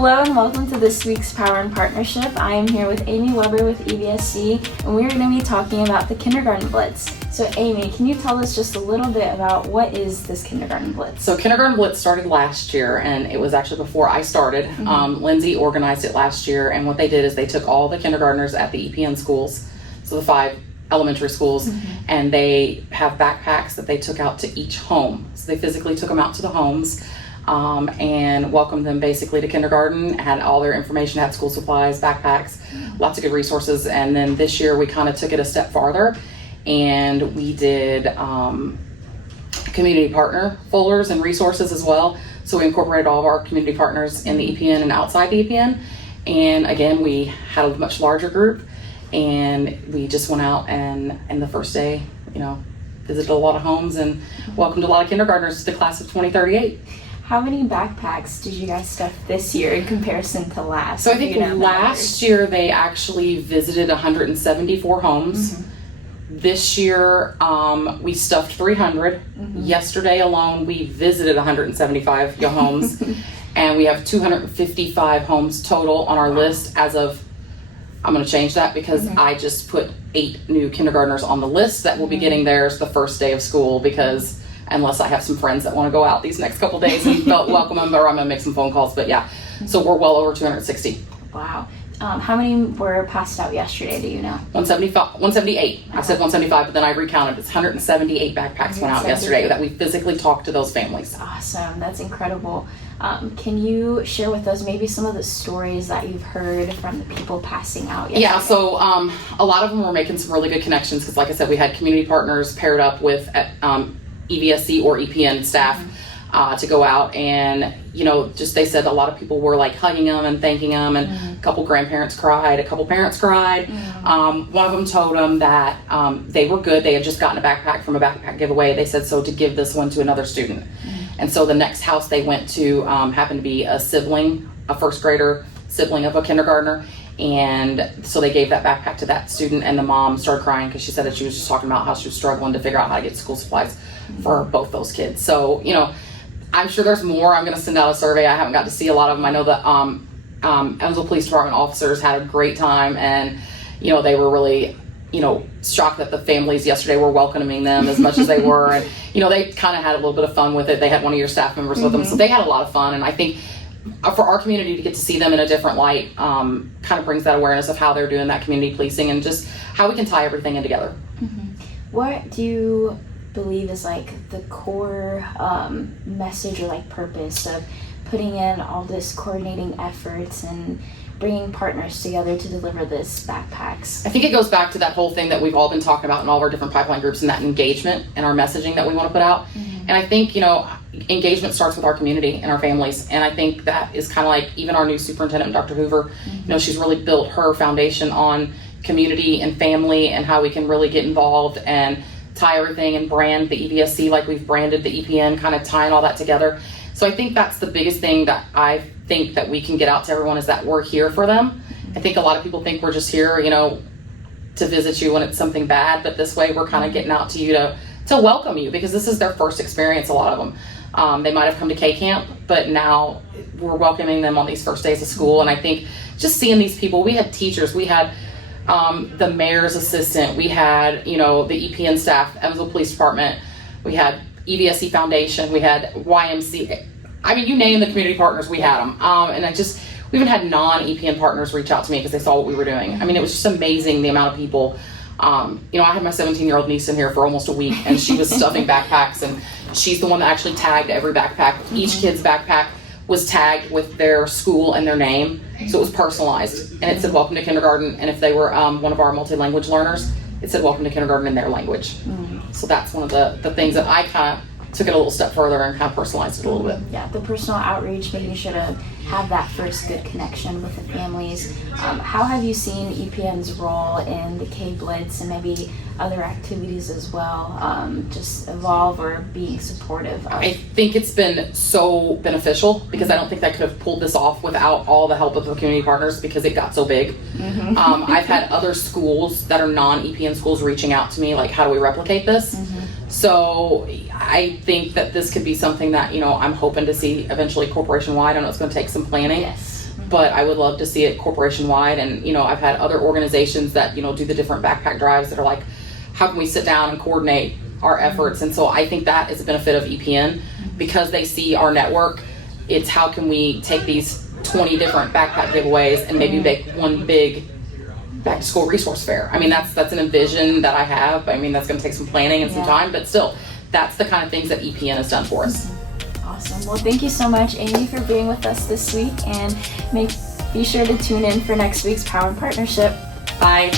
Hello and welcome to this week's Power in Partnership. I am here with Amy Weber with EVSC, and we're going to be talking about the Kindergarten Blitz. So Amy, can you tell us just a little bit about what is this Kindergarten Blitz? So Kindergarten Blitz started last year, and it was actually before I started. Lindsay organized it last year, and what they did is they took all the kindergartners at the EPN schools, so the 5 elementary schools, and they have backpacks that they took out to each home. So they physically took them out to the homes and welcomed them basically to kindergarten, had all their information, had school supplies, backpacks, lots of good resources. And then this year we kind of took it a step farther, and we did community partner folders and resources as well. So we incorporated all of our community partners in the EPN and outside the EPN. And again, we had a much larger group, and we just went out and the first day, visited a lot of homes and welcomed a lot of kindergartners to the class of 2038. How many backpacks did you guys stuff this year in comparison to last? So I think last year they actually visited 174 homes. This year we stuffed 300. Yesterday alone we visited 175 homes, and we have 255 homes total on our list as of, I'm going to change that because I just put 8 new kindergartners on the list that will be getting theirs the first day of school, because unless I have some friends that want to go out these next couple days and welcome them, or I'm going to make some phone calls. But yeah, so we're well over 260. Wow. How many were passed out yesterday, do you know? 178. I said 175, but then I recounted. It's 178 backpacks went out yesterday that we physically talked to those families. Awesome. That's incredible. Can you share with us maybe some of the stories that you've heard from the people passing out yesterday? Yeah, so a lot of them were making some really good connections because, like I said, we had community partners paired up with EVSC or EPN staff to go out, and just they said a lot of people were like hugging them and thanking them, and a couple grandparents cried, a couple parents cried. One of them told them that they were good. They had just gotten a backpack from a backpack giveaway. They said so to give this one to another student. And so the next house they went to happened to be a sibling, a first grader sibling of a kindergartner. And so they gave that backpack to that student, and the mom started crying because she said that she was just talking about how she was struggling to figure out how to get school supplies for both those kids. So, I'm sure there's more. I'm going to send out a survey. I haven't got to see a lot of them. I know that Evansville Police Department officers had a great time, and, they were really, shocked that the families yesterday were welcoming them as much as they were. And, they kind of had a little bit of fun with it. They had one of your staff members with them, so they had a lot of fun. And I think for our community to get to see them in a different light kind of brings that awareness of how they're doing that community policing and just how we can tie everything in together. What do you believe is like the core message or like purpose of putting in all this coordinating efforts and bringing partners together to deliver this backpacks? I think it goes back to that whole thing that we've all been talking about in all of our different pipeline groups, and that engagement and our messaging that we want to put out. And I think, engagement starts with our community and our families. And I think that is kind of like even our new superintendent, Dr. Hoover, she's really built her foundation on community and family and how we can really get involved and tie everything and brand the EVSC like we've branded the EPN, kind of tying all that together. So I think that's the biggest thing that I think that we can get out to everyone, is that we're here for them. I think a lot of people think we're just here, to visit you when it's something bad, but this way we're kind of getting out to you to welcome you, because this is their first experience, a lot of them. They might have come to K-Camp, but now we're welcoming them on these first days of school. And I think just seeing these people, we had teachers, we had the mayor's assistant, we had, the EPN staff, Evansville Police Department, we had EVSC Foundation, we had YMC. I mean, you name the community partners, we had them. And we even had non-EPN partners reach out to me because they saw what we were doing. I mean, it was just amazing the amount of people. I had my 17-year-old niece in here for almost a week, and she was stuffing backpacks, and she's the one that actually tagged every backpack. Each kid's backpack was tagged with their school and their name, so it was personalized, and it said welcome to kindergarten. And if they were one of our multi-language learners, it said welcome to kindergarten in their language. So that's one of the things that I kind of took it a little step further and kind of personalized it a little bit. Yeah, the personal outreach, making sure to have that first good connection with the families. How have you seen EPN's role in the K-Blitz and maybe other activities as well just evolve or being supportive of? I think it's been so beneficial, because I don't think I could have pulled this off without all the help of the community partners, because it got so big. I've had other schools that are non-EPN schools reaching out to me like, how do we replicate this? So I think that this could be something that, I'm hoping to see eventually corporation-wide. I know it's going to take some planning. but I would love to see it corporation wide. And I've had other organizations that do the different backpack drives that are like, how can we sit down and coordinate our efforts? And so I think that is a benefit of EPN because they see our network. It's how can we take these 20 different backpack giveaways and maybe make one big back to school resource fair. I mean, that's an envision that I have. I mean, that's going to take some planning and some time, but still, that's the kind of things that EPN has done for us. Awesome. Well, thank you so much, Amy, for being with us this week, and be sure to tune in for next week's Power and Partnership. Bye.